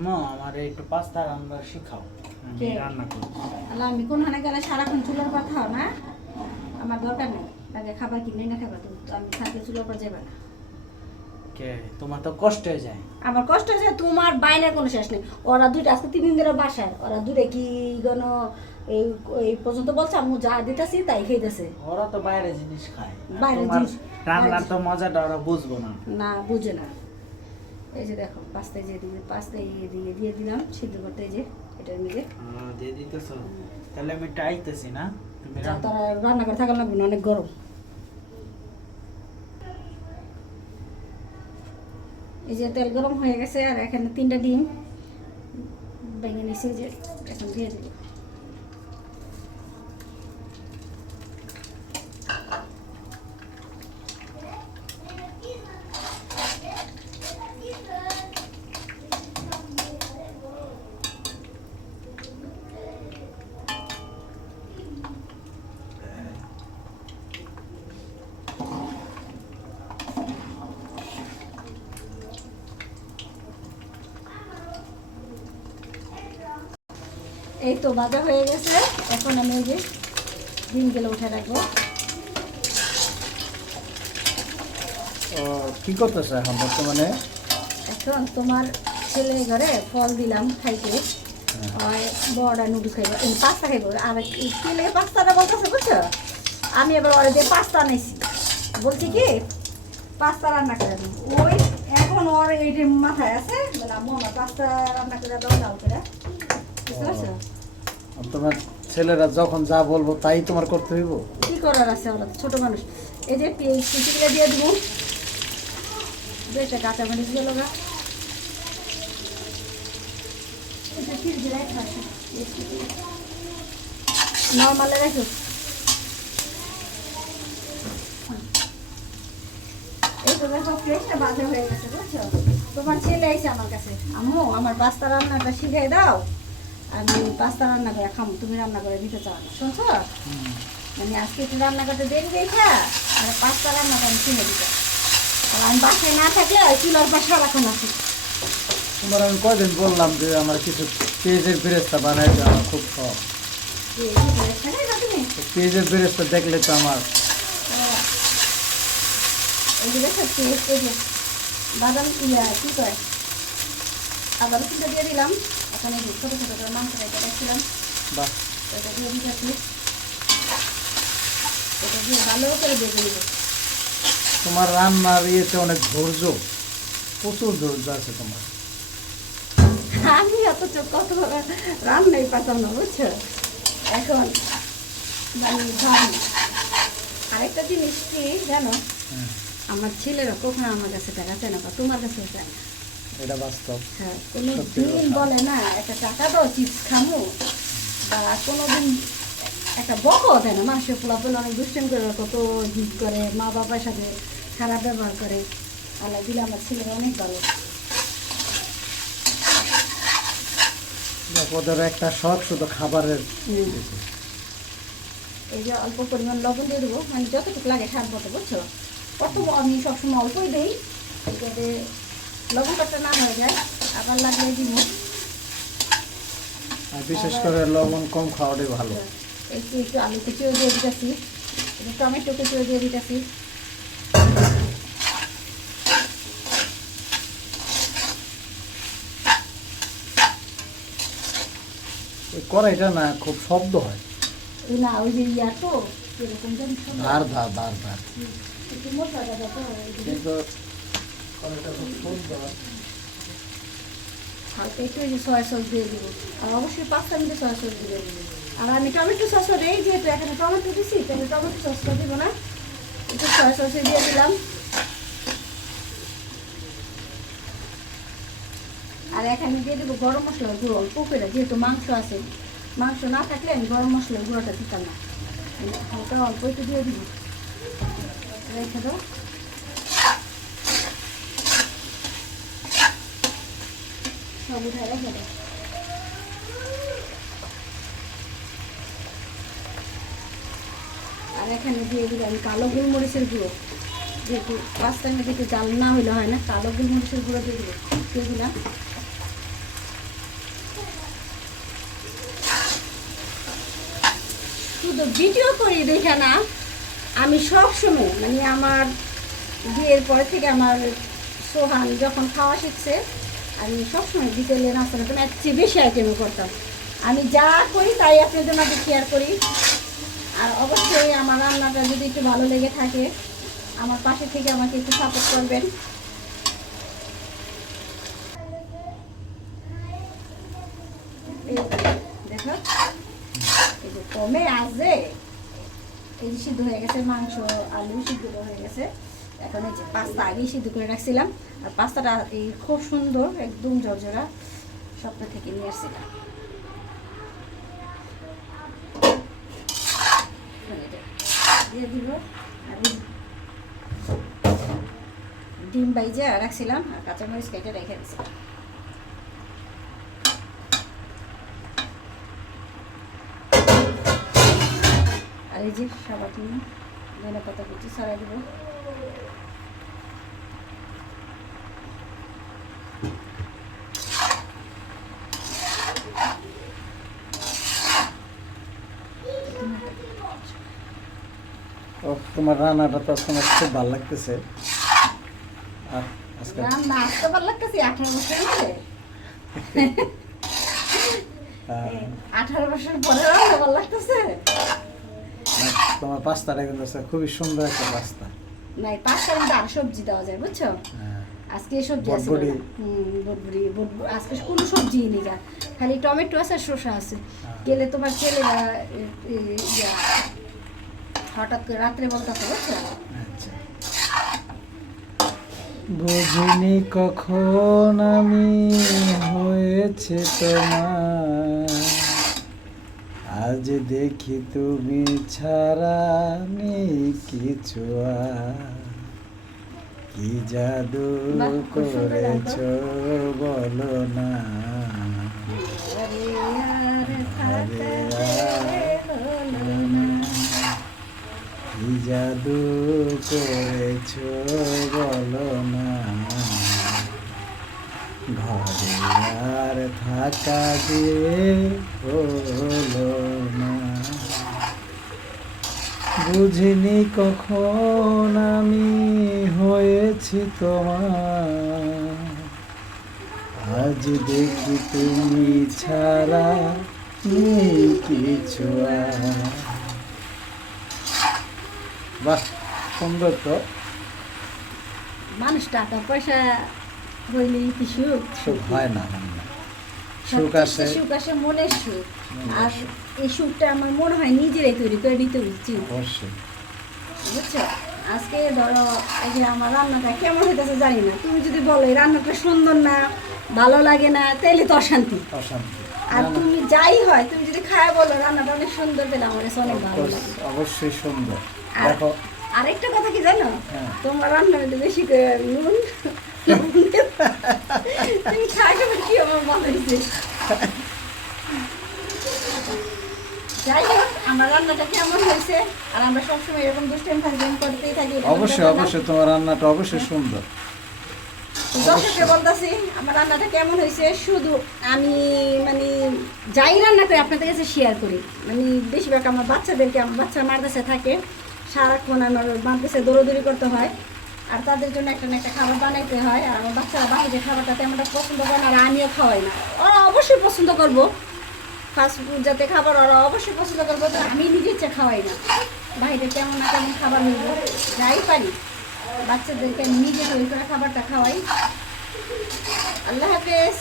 আম্মু আমার একটু পাস্তা রান্না শিখাও, আমি রান্না করব। আল্লাহ, আমি কোনখানে গেলে সারাক্ষণ চুলার পর খাও না? আমার দরকার নেই, তাকে খাবার কিনে না খাবার তুমি, তো আমি থাকলে চুলার পর যাবে না। কে তোমার তো কষ্ট হয়ে যায়। আমার কষ্ট হয়েছে, তোমার বাইনের কোনো শেষ নেই। ওরা দুইটা আজকে 3 দিন ধরে বাসায়, ওরা দূরে কি কোনো এই এই পর্যন্ত বলছে আমি যা দিতেছি তাই খেয়েছে। ওরা তো বাইরে জিনিস খায়, বাইরের তোমার জিনিস রান্নার তো মজাটা ওরা বুঝবো না। না, বুঝে না। এই যে দেখো পাস্তায় যে দিয়ে পাস্তায় দিয়ে দিলাম সিদ্ধ করতে, এই যে এটার মধ্যে দিয়ে দিতেছো, তাহলে আমি টাইতেছি না, তুমি তারা রান্না করে থাকা লাগবে না, অনেক গরম। এই যে তেল গরম হয়ে গেছে, আর এখানে 3টা ডিম ভেঙে নিয়েছি, যে এখন দিয়ে দেবো। এই তো ভাজা হয়ে গেছে, এখন আমি এই যে ডিমগুলো উঠে রাখবো। কি করতেছো এখন বর্তমানে? এখন তোমার ছেলে ঘরে ফল দিলাম খাইতে, বড়া নুডলস খাইবো, এই পাস্তা খাইবো। আর ছেলে পাস্তাটা বলতেছে বুঝছো, আমি এবার ওরা দিয়ে পাস্তা আনাইছি, বলছি কি পাস্তা রান্না করে দিই। ওই এখন ওর এই যে মাথায় আছে, মানে আম্মু আমার পাস্তা রান্না করে দাও লাল করে, বুঝতে পারছো? তোমার ছেলেরা যখন যা বলবো তাই তোমার করতে হইব। কি করার আছে, ওরা তো ছোট মানুষ। এই যে পেঁয়াজ কুচিগুলো দিয়ে দিব, দুইটা কাঁচামরিচ গেল গা, নর্মালে রাখো। এই তো দেখো ফ্রেশটা বাজা হয়ে গেছে বুঝছো। তোমার ছেলে এসে আমার কাছে, আম্মু আমার পাস্তা রান্নাটা শিখাই দাও, আমি পাস্তা রান্না করে খামো, তুমি রান্না করে দিতে চাও না, শুনছো? মানে আজকে একটু রান্না করতে দেরি দেখা, আর পাস্তা রান্নাটা আমি কিনে দিতে, আর আমি বাসায় না থাকলে ওই চুলার পাশে সারাক্ষণ আছি। তোমার আমি কয়দিন বললাম যে আমার কিছু পেঁয়াজের বেরেস্তা বানাই দাও, আমার খুব শখ। পেঁয়াজের বেরেস্তা দেখলে তো আমার এই যে দেখো পেঁয়াজ, বাদাম কি করে আবার রসুনটা দিয়ে দিলাম। এখন এই ছোটো ছোটো করে মাংসটা এটা রাখছিলাম, বাহ, এটা দিয়ে দিতেছি, এটা দিয়ে ভালো করে দিয়ে দিব। তোমার রান্নার ইয়েতে অনেক ধৈর্য, প্রচুর ধৈর্য আছে তোমার। আমি অত কত রান্নাই পাতাম না বুঝছো। এখন মানে ভাবি আরেকটা জিনিস কি জানো, আমার ছেলেরা কখনো আমার কাছে টাকা চায় না, বা তোমার কাছেও চায় না। এটা বাস্তব। হ্যাঁ, কোনো দিন বলে না একটা টাকা দাও চিপস খামো, বা কোনো দিন একটা বকও দেয় না। মানুষের পোলাপেল অনেক দুষ্টামি করে, কত জিদ করে, মা বাবার সাথে খারাপ ব্যবহার করে। আল্লাহ দিলে আমার ছেলেরা অনেক ভালো। ওদের একটা শখ শুধু খাবারের। এই যে অল্প পরিমাণ লবণ দিয়ে দেবো, মানে যতটুকু লাগে স্বাদ মতো বুঝছো। প্রথম আমি সবসময় অল্পই দিই, যাতে লবণ কাটটা না হয়ে যায়, আবার লাগলে দিব। আর বিশেষ করে লবণ কম খাওয়াটাই ভালো। একটু একটু আলু কুচিও দিয়ে দিতেছি, একটু টমেটো কুচিও দিয়ে দিতেছি। ওই কড়াইটা না খুব শব্দ হয়, না ওই যে ইয়া তো এরকম ধার ধার ধার ধার, একটু মশলাটা দেখো, কিন্তু কড়াইটা খুব সুন্দর। হালকা একটু ওই যে সয়া সস দিয়ে দিব, আর অবশ্যই পাস্তার মধ্যে সয়া সস দিয়ে দিব। আর আমি টমেটো সসও দিই, যেহেতু এখানে টমেটো দিচ্ছি তাহলে টমেটো সসটা দিব না, একটু সয়া সসে দিয়ে দিলাম। আর এখানে দিয়ে দেবো গরম মশলার গুঁড়ো অল্প করে, যেহেতু মাংস আছে, মাংস না থাকলে আমি গরম মশলার গুঁড়োটা দিতাম না, হালকা অল্প একটু দিয়ে দিব, রেখে দাও। সব উঠায় রেখে দাও। আর এখানে দিয়ে দিলাম আমি কালো গোলমরিচের গুঁড়ো, যেহেতু পাস্তার মধ্যে একটু জাল না হইলে হয় না, কালো গোলমরিচের গুঁড়ো দিয়ে দিলাম। শুধু ভিডিও করি দেখে না, আমি সবসময় মানে আমার বিয়ের পর থেকে আমার সোহান যখন খাওয়া শিখছে আমি সবসময় বিকেলে নাস্তার জন্য এর চেয়ে বেশি আইটেমও করতাম। আমি যা করি তাই আপনার জন্য আমি শেয়ার করি। আর অবশ্যই আমার রান্নাটা যদি একটু ভালো লেগে থাকে আমার পাশে থেকে আমাকে একটু সাপোর্ট করবেন। দেখো এই যে কমে আসে, এই যে সিদ্ধ হয়ে গেছে, মাংস আলু সিদ্ধ হয়ে গেছে। এখন এই যে পাস্তা আগেই সিদ্ধ করে রাখছিলাম, আর পাস্তাটা এই খুব সুন্দর একদম ঝরঝরা স্বপ্ন থেকে নিয়ে আসছিলাম। দিয়ে দিব আর ডিম বাইজা রাখছিলাম আর কাঁচামরিচ কেটে রেখে দিয়েছিলাম। আর এই যে সবার জন্য ধনে পাতা কুচি ছড়াই দেবো। তোমার রান্নাটা তো আজকে আমার খুব ভালো লাগতেছে। আর আজকে রান্না আসতে ভালো লাগতেছে 18 বছরের মধ্যে। 18 বছর পরে রান্না ভালো লাগতেছে। তোমার পাস্তাটা কিন্তু আজকে খুবই সুন্দর একটা পাস্তা। নাই পাস্তার মধ্যে আর সবজি দেওয়া যায় বুঝছো। আজকে সবজি আছে না। বটবড়ি আজকে কোনো সবজি নেই, যা খালি টমেটো আছে আর শসা আছে। গেলে তোমার ছেলেরা হঠাৎ করে রাত্রে বলতেছে বুঝছো। আচ্ছা, বুঝিনি কখন আমি হয়েছে তোমার, আজ দেখি তুমি ছাড়া নেই কিছু আর, কি জাদু করেছ বলো না, কি জাদু করেছ বলো না, ঘরে আর থাকা দিয়ে হলো না, বুঝিনি কখন আমি হয়েছি তোমার, আজ দেখি তুমি ছাড়া নেই কিছু আর। বাহ, সুন্দর তো। মানুষ টাকা পয়সা হইলেই কি সুখ? সুখ হয় না, সুখ আসে, সুখ আসে মনের সুখ। আর এই সুখটা আমার মনে হয় নিজেরাই তৈরি করে দিতে উচিত। অবশ্যই বুঝছো, আজকে ধরো এই যে আমার রান্নাটা কেমন হইতেছে জানি না, তুমি যদি বলো এই রান্নাটা সুন্দর না, ভালো লাগে না, তাইলে তো অশান্তি। আর তুমি যাই হয় তুমি যদি খায় বলো রান্নাটা অনেক সুন্দর, পেলে আমার কাছে অনেক ভালো লাগে। অবশ্যই সুন্দর। আর দেখো আরেকটা কথা কি জানো, তোমার রান্নার মধ্যে বেশি করে নুন তুমি খাইবে কি আমার ভালো হয়েছে। যাই হোক, আমার রান্নাটা কেমন হয়েছে, আর আমরা সবসময় এরকম দুষ্টাইম ফাজলামি করতেই থাকি। অবশ্যই অবশ্যই তোমার রান্নাটা অবশ্যই সুন্দর। দর্শককে বলতেছি আমার রান্নাটা কেমন হয়েছে, শুধু আমি মানে যাই রান্না করি আপনাদের কাছে শেয়ার করি। মানে বেশিরভাগ আমার বাচ্চাদেরকে, আমার বাচ্চা মাদ্রাসায় থাকে, সারাক্ষণ আমার মাদ্রাসায় দৌড়দৌড়ি করতে হয়, আর তাদের জন্য একটা না একটা খাবার বানাইতে হয়। আর আমার বাচ্চারা বাহিরের খাবারটা তেমনটা পছন্দ করে না, আর আমিও খাওয়াই না। ওরা অবশ্যই পছন্দ করবো, ফাস্টফুড যাতে খাবার ওরা অবশ্যই পছন্দ করবো, তো আমি নিজের ইচ্ছা খাওয়াই না। বাইরে কেমন না কেমন খাবার নিব, যাই পারি বাচ্চাদেরকে নিজে তৈরি করে খাবারটা খাওয়াই। আল্লাহ হাফেজ।